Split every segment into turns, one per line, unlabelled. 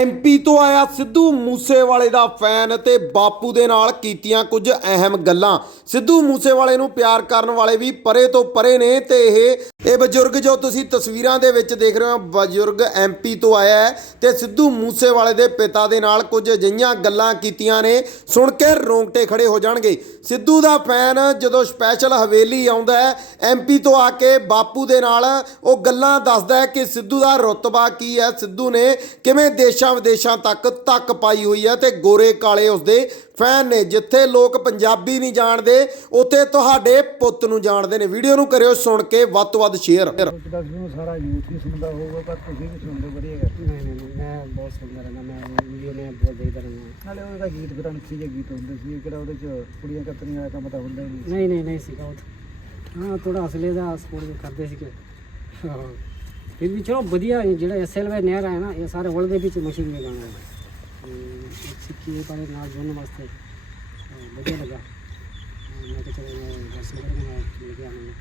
MP ਤੋਂ ਆਇਆ ਸਿੱਧੂ ਮੂਸੇਵਾਲੇ ਦਾ ਫੈਨ ਤੇ ਬਾਪੂ ਦੇ ਨਾਲ ਕੀਤੀਆਂ ਕੁਝ ਅਹਿਮ ਗੱਲਾਂ। ਸਿੱਧੂ ਮੂਸੇਵਾਲੇ ਨੂੰ ਪਿਆਰ ਕਰਨ ਵਾਲੇ ਵੀ ਪਰੇ ਤੋਂ ਪਰੇ ਨੇ ਤੇ ਇਹ ਇਹ ਬਜ਼ੁਰਗ ਜੋ ਤੁਸੀਂ ਤਸਵੀਰਾਂ ਦੇ ਵਿੱਚ ਦੇਖ ਰਹੇ ਹੋ, ਬਜ਼ੁਰਗ ਐਮਪੀ ਤੋਂ ਆਇਆ ਹੈ ਤੇ ਸਿੱਧੂ ਮੂਸੇਵਾਲੇ ਦੇ ਪਿਤਾ ਦੇ ਨਾਲ ਕੁਝ ਅਜਿਹੀਆਂ ਗੱਲਾਂ ਕੀਤੀਆਂ ਨੇ। ਸੁਣ ਕੇ ਰੋਂਗਟੇ ਖੜੇ ਹੋ ਜਾਣਗੇ। ਸਿੱਧੂ ਦਾ ਫੈਨ ਜਦੋਂ ਸਪੈਸ਼ਲ ਹਵੇਲੀ ਆਉਂਦਾ ਹੈ ਐਮਪੀ ਤੋਂ ਆ ਕੇ ਬਾਪੂ ਦੇ ਨਾਲ ਉਹ ਗੱਲਾਂ ਦੱਸਦਾ ਹੈ ਕਿ ਸਿੱਧੂ ਦਾ ਰੁਤਬਾ ਕੀ ਹੈ? ਸਿੱਧੂ ਨੇ ਕਿਵੇਂ ਦੇਸ਼ਾਂ ਵਿਦੇਸ਼ਾਂ ਤੱਕ ਤੱਕ ਪਾਈ ਹੋਈ ਹੈ ਤੇ ਗੋਰੇ ਕਾਲੇ ਉਸਦੇ ਫੈਨ ਨੇ ਜਿੱਥੇ ਲੋਕ ਪੰਜਾਬੀ ਨਹੀਂ ਜਾਣਦੇ ਉੱਥੇ ਤੁਹਾਡੇ ਪੁੱਤ ਨੂੰ ਜਾਣਦੇ ਨੇ ਵੀਡੀਓ ਨੂੰ ਕਰਿਓ ਸੁਣ ਕੇ ਵੱਧ ਤੋਂ ਵੱਧ ਸ਼ੇਅਰ
ਦਸ ਨੂੰ ਸਾਰਾ ਯੂਥ ਹੀ ਸੁਣਦਾ ਹੋਊਗਾ ਪਰ ਤੁਸੀਂ ਵੀ ਸੁਣਦੇ ਵਧੀਆ
ਨਹੀਂ ਨਹੀਂ ਨਹੀਂ, ਮੈਂ ਬਹੁਤ ਸੁਣਦਾ ਰਹਿੰਦਾ ਮੈਂ ਵੀਡੀਓ ਮੈਂ ਬਹੁਤ ਦੇਖਦਾ ਰਹਿੰਦਾ
ਨਾਲੇ ਉਹਦਾ ਗੀਤ ਗ੍ਰੰਥੀ ਨਕਸੀ ਗੀਤ ਹੁੰਦੇ ਸੀ ਕਿਹੜਾ ਉਹਦੇ ਚ ਕੁੜੀਆਂ ਕਤਰੀਆਂ ਵਾਲਾ ਕੰਮ ਤਾਂ ਹੁੰਦਾ ਹੀ ਨਹੀਂ
ਨਹੀਂ ਨਹੀਂ ਨਹੀਂ ਸੀਗਾ ਉਹ ਤਾਂ। ਹਾਂ ਥੋੜਾ ਅਸਲੇ ਦਾ ਸਪੋਰਟ ਕਰਦੇ ਸੀਗੇ ਹਾਂ ਫਿਰ ਵੀ ਚਲੋ ਵਧੀਆ ਹੈ, ਜਿਹੜਾ ਐਸਐਲਵੇ ਨਹਿਰ ਹੈ ਨਾ ਇਹ ਸਾਰੇ ਵਰਲਡ ਦੇ ਵਿੱਚ ਮਸ਼ਹੂਰ ਗਾਣਾ ਹੈ ਤੇ ਸਿੱਖੀ ਇਹ ਪਾਣੀ ਨਾਲ ਜੁੜਨ ਵਾਸਤੇ ਵਧੀਆ ਲੱਗਾ। ਮੈਂ ਕਿਹਾ ਚਲੋ ਮੈਂ ਦਰਸ਼ਨ ਕਰਨ ਮੈਂ ਲੈ ਕੇ
ਆਵਾਂਗਾ।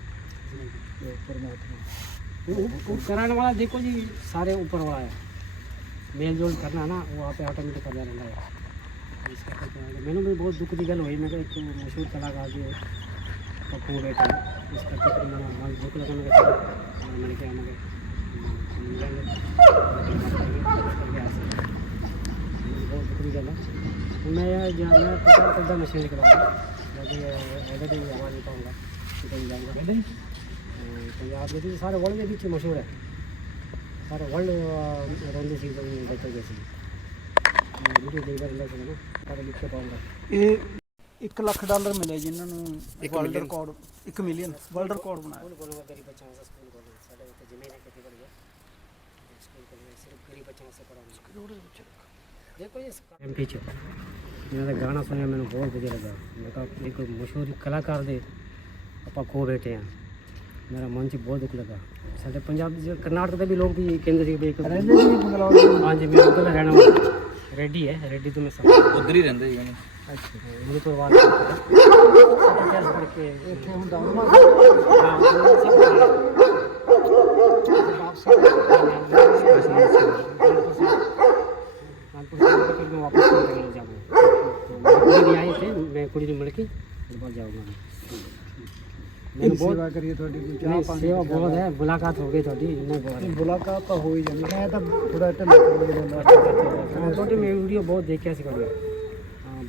ਕਰਨ
ਵਾਲਾ ਦੇਖੋ ਜੀ ਸਾਰੇ ਉੱਪਰ ਵਾਲਾ ਹੈ। ਮੇਲ ਜੋਲ ਕਰਨਾ ਨਾ ਉਹ ਆਪੇ ਆਟੋਮੈਟਿਕ ਕਰਦਾ ਰਹਿੰਦਾ ਹੈ। ਇਸ ਕਰਕੇ ਮੈਨੂੰ ਵੀ ਬਹੁਤ ਦੁੱਖ ਦੀ ਗੱਲ ਹੋਈ। ਮੈਂ ਕਿਹਾ ਇੱਕ ਮਸ਼ਹੂਰ ਕਲਾਕਾਰ ਜੀ ਪੱਪੂ ਬੇਟਾ ਇਸ ਕਰਕੇ ਮੈਨੂੰ ਮਨ ਦੁੱਖ ਲੱਗਾ। ਮੈਂ ਮੈਂ ਕਿਹਾ ਮੈਂ मैं जहाँ मैं पता करता मशीन निकला लेकिन ऑर्डर भी आवाज़ नहीं पाऊँगा कहीं जाऊँगा ਪੰਜਾਬ ਦੇ ਵਿੱਚ ਸਾਰੇ ਵਰਲਡ ਦੇ ਵਿੱਚ ਮਸ਼ਹੂਰ ਹੈ ਸਾਰੇ ਵਰਲਡ ਰਹਿੰਦੇ ਸੀ ਤਾਂ ਬੱਚੇ ਦੇ ਸੀ ਵੀਡੀਓ ਦੇਖਦਾ ਰਹਿੰਦਾ ਸੀ ਨਾ ਸਾਰੇ ਲਿਖ ਕੇ ਪਾਉਂਗਾ
ਇਹ 1 ਲੱਖ ਡਾਲਰ ਮਿਲੇ ਜਿਨ੍ਹਾਂ ਨੂੰ world record 1 million world record ਬਣਾਇਆ
ਸਕੂਲ ਕੋਲ ਗਰੀਬ ਬੱਚਿਆਂ ਦਾ ਸਕੂਲ ਕੋਲ ਸਾਡੇ ਉੱਤੇ ਜ਼ਮੀਨ ਹੈ ਕਿਤੇ ਬੜੀ ਹੈ ਸਕੂਲ ਕੋਲ ਸਿਰਫ ਗਰੀਬ ਬੱਚਿਆਂ ਵਾਸਤੇ ਪੜਾਉਂਦੇ ਦੇਖੋ ਇਸ ਐਮਪੀ ਚ। ਇਹਨਾਂ ਦਾ ਗਾਣਾ ਸੁਣਿਆ ਮੈਨੂੰ ਬਹੁਤ ਵਧੀਆ ਲੱਗਾ। ਮੈਂ ਕਿਹਾ ਇੱਕ ਮਸ਼ਹੂਰ ਕਲਾਕਾਰ ਦੇ ਆਪਾਂ ਖੋ ਬੈਠੇ ਆ ਮੇਰਾ ਮਨ ਚ ਬਹੁਤ ਦੁੱਖ ਲੱਗਾ। ਸਾਡੇ ਪੰਜਾਬ ਦੇ ਕਰਨਾਟਕ ਦੇ ਵੀ ਲੋਕ ਵੀ ਕਹਿੰਦੇ ਸੀ ਵੀ ਹਾਂਜੀ ਮੈਂ ਉਧਰ ਰਹਿਣਾ ਰੈਡੀ ਹੈ ਰੈਡੀ ਤੋਂ ਮੈਂ ਸਮਝ
ਉਧਰ ਹੀ ਰਹਿੰਦੇ ਜੀ
ਅੱਛਾ
ਮੇਰੇ ਪਰਿਵਾਰ ਕਰਕੇ
ਇੱਥੇ ਹੁੰਦਾ
ਹਾਂ मैं वापस निकल जाऊँगा कुड़ी भी आई थे मैं कुड़ी ने मिल के फिर बाद जाऊँगा मैंने बहुत
ਸੇਵਾ ਕਰੀਏ ਤੁਹਾਡੀ ਕੋਈ ਚਾਹ
नहीं
ਪਾਣੀ
सेवा बहुत है मुलाकात हो गई थोड़ी नहीं बहुत
ਮੁਲਾਕਾਤ ਤਾਂ ਹੋ ਹੀ ਜਾਂਦੀ ਮੈਂ ਤਾਂ ਥੋੜਾ ਢਿੱਲਾ ਕਰ ਲੈਂਦਾ
हाँ छोटे मैं वीडियो बहुत देखे सी